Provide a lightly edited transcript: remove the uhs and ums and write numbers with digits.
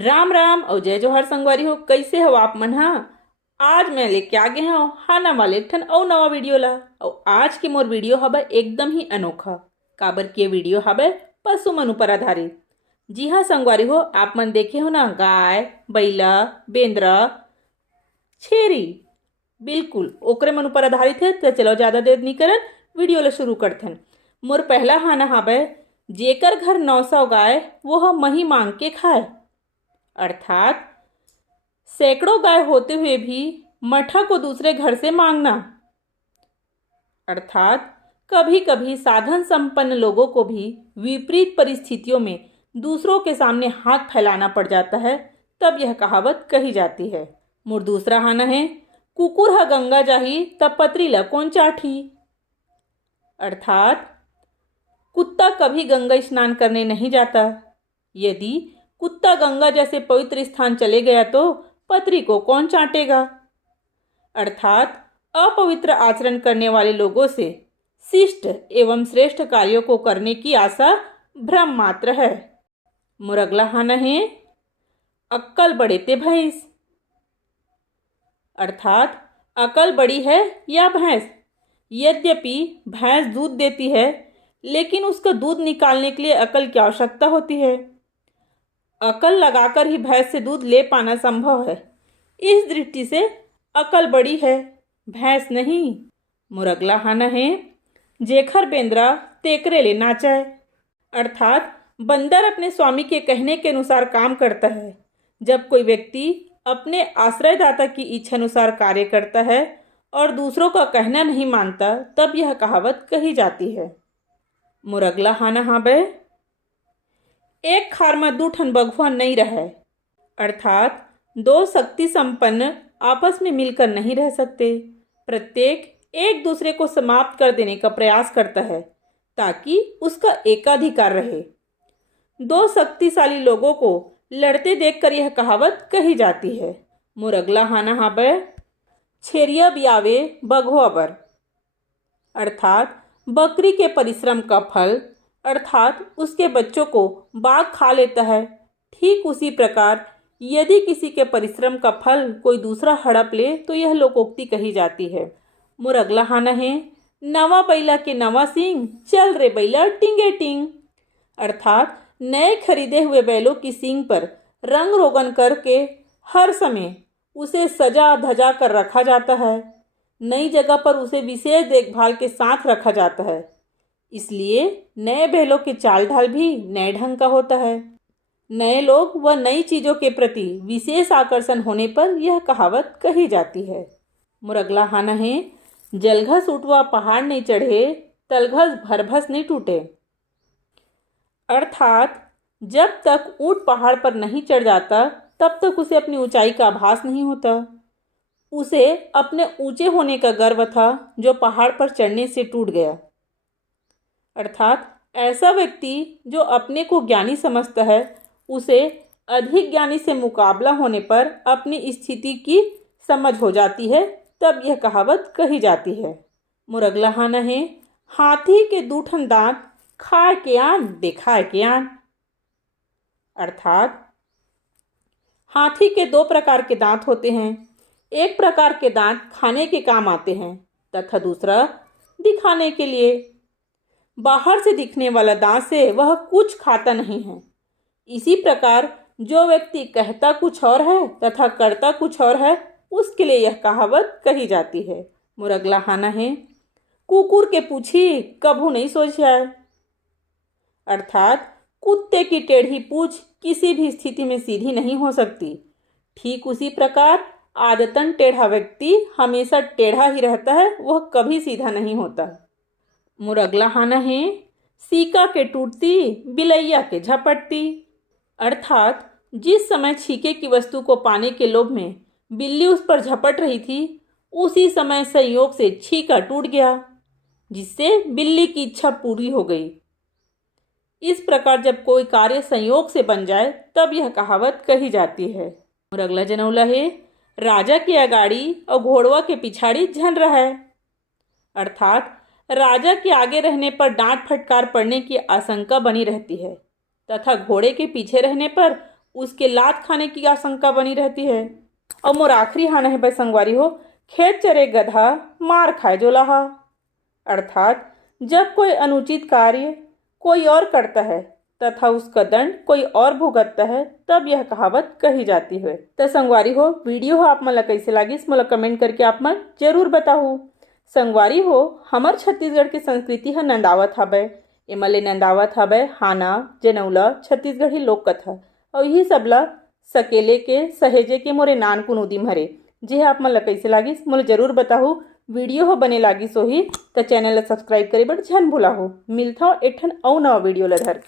राम राम और जय जोहर संगवारी हो। कैसे हो आप मन? हाँ, आज मैं लेके आ गए हूँ हाना वाले एक ठन और नवा वीडियो ला। और आज के मोर वीडियो हवे एकदम ही अनोखा। काबर के वीडियो हवे पशु मन ऊपर आधारित। जी हाँ संगवारी हो, आप मन देखे हो ना, गाय बैला बेंद्रा छेरी, बिल्कुल ओकरे मन ऊपर आधारित है। तो चलो ज़्यादा देर नहीं करन, वीडियो ला शुरू करथन। मोर पहला हाना हवे, जेकर घर 900 गाय वो हम मही मांग के खाए। अर्थात सैकड़ों गाय होते हुए भी मठा को दूसरे घर से मांगना। अर्थात कभी कभी साधन संपन्न लोगों को भी विपरीत परिस्थितियों में दूसरों के सामने हाथ फैलाना पड़ जाता है, तब यह कहावत कही जाती है। मोर दूसरा हाना है, कुकुर ह गंगा जाही तब पतरी ला कौन चाठी। अर्थात कुत्ता कभी गंगा स्नान करने नहीं जाता। यदि कुत्ता गंगा जैसे पवित्र स्थान चले गया तो पतरी को कौन चाटेगा। अर्थात अपवित्र आचरण करने वाले लोगों से शिष्ट एवं श्रेष्ठ कार्यों को करने की आशा भ्रम मात्र है। मोर अगला हाना है, अक्कल बड़े ते भैंस। अर्थात अकल बड़ी है या भैंस। यद्यपि भैंस दूध देती है, लेकिन उसका दूध निकालने के लिए अकल की आवश्यकता होती है। अकल लगाकर ही भैंस से दूध ले पाना संभव है। इस दृष्टि से अकल बड़ी है, भैंस नहीं। मोर अगला हाना है, जेखर बेंद्रा तेकरे ले नाचाए। अर्थात बंदर अपने स्वामी के कहने के अनुसार काम करता है। जब कोई व्यक्ति अपने आश्रयदाता की इच्छा अनुसार कार्य करता है और दूसरों का कहना नहीं मानता, तब यह कहावत कही जाती है। मोर अगला हाना हावे, एक खार में दू ठन बगुआ नहीं रहे। अर्थात दो शक्ति संपन्न आपस में मिलकर नहीं रह सकते। प्रत्येक एक दूसरे को समाप्त कर देने का प्रयास करता है ताकि उसका एकाधिकार रहे। दो शक्तिशाली लोगों को लड़ते देखकर यह कहावत कही जाती है। मोर अगला हाना हावे, छेरिया बियावे बघवा बर। अर्थात बकरी के परिश्रम का फल अर्थात उसके बच्चों को बाघ खा लेता है। ठीक उसी प्रकार यदि किसी के परिश्रम का फल कोई दूसरा हड़प ले तो यह लोकोक्ति कही जाती है। मोर अगला हाना है, नवा बैला के नवा सींग, चल रे बैला टिंगे टिंग। अर्थात नए खरीदे हुए बैलों की सींग पर रंग रोगन करके हर समय उसे सजा धजा कर रखा जाता है। नई जगह पर उसे विशेष देखभाल के साथ रखा जाता है। इसलिए नए बैलों के चाल ढाल भी नए ढंग का होता है। नए लोग व नई चीज़ों के प्रति विशेष आकर्षण होने पर यह कहावत कही जाती है। मोर अगला हाना है, जलघस उठवा पहाड़ नहीं चढ़े, तलघस भरभस नहीं टूटे। अर्थात जब तक ऊंट पहाड़ पर नहीं चढ़ जाता तब तक उसे अपनी ऊंचाई का आभास नहीं होता। उसे अपने ऊंचे होने का गर्व था जो पहाड़ पर चढ़ने से टूट गया। अर्थात ऐसा व्यक्ति जो अपने को ज्ञानी समझता है, उसे अधिक ज्ञानी से मुकाबला होने पर अपनी स्थिति की समझ हो जाती है, तब यह कहावत कही जाती है। मोर अगला हाना है, हाथी के दूठन दांत, खाए के आन दिखाए के आन। अर्थात हाथी के दो प्रकार के दांत होते हैं। एक प्रकार के दांत खाने के काम आते हैं तथा दूसरा दिखाने के लिए। बाहर से दिखने वाला दांत से वह कुछ खाता नहीं है। इसी प्रकार जो व्यक्ति कहता कुछ और है तथा करता कुछ और है, उसके लिए यह कहावत कही जाती है। मोर अगला हाना है, कुकुर के पूछी कभू नहीं सोचाए। अर्थात कुत्ते की टेढ़ी पूछ किसी भी स्थिति में सीधी नहीं हो सकती। ठीक उसी प्रकार आदतन टेढ़ा व्यक्ति हमेशा टेढ़ा ही रहता है, वह कभी सीधा नहीं होता। मोर अगला हाना है, सीका के टूटती बिलैया के झपटती। अर्थात जिस समय छीके की वस्तु को पाने के लोभ में बिल्ली उस पर झपट रही थी, उसी समय संयोग से छीका टूट गया, जिससे बिल्ली की इच्छा पूरी हो गई। इस प्रकार जब कोई कार्य संयोग से बन जाए तब यह कहावत कही जाती है। और अगला जनौला है, राजा की अगाड़ी और घोड़वा के पिछाड़ी झन रहा है। अर्थात राजा के आगे रहने पर डांट फटकार पड़ने की आशंका बनी रहती है तथा घोड़े के पीछे रहने पर उसके लात खाने की आशंका बनी रहती है। और मोर आखिरी हाना है भाई संगवारी हो, खेत चरे गधा मार खाए जो लहा। अर्थात जब कोई अनुचित कार्य कोई और करता है तथा उसका दंड कोई और भुगतता है तब यह कहावत कही जाती है। तो संगवारी हो वीडियो हो आप मन कैसे लागिस मोला कमेंट करके आप मन जरूर बताओ। संगवारी हो हमर छत्तीसगढ़ के संस्कृति ह नंदावत हवय। एमा ले नंदावत हवय हाना जनौला छत्तीसगढ़ी लोक कथा और यही सब ला सकेले के सहेजे के मोरे नानकुन उदिम हरे। जे आप मन ला कैसे लागिस मोला जरूर बताओ। वीडियो हो बने लागिस होही तो चैनल ला सब्सक्राइब करे बर झन भूला हो। मिलथा एक ठन अउ नवा वीडियो ला धर के।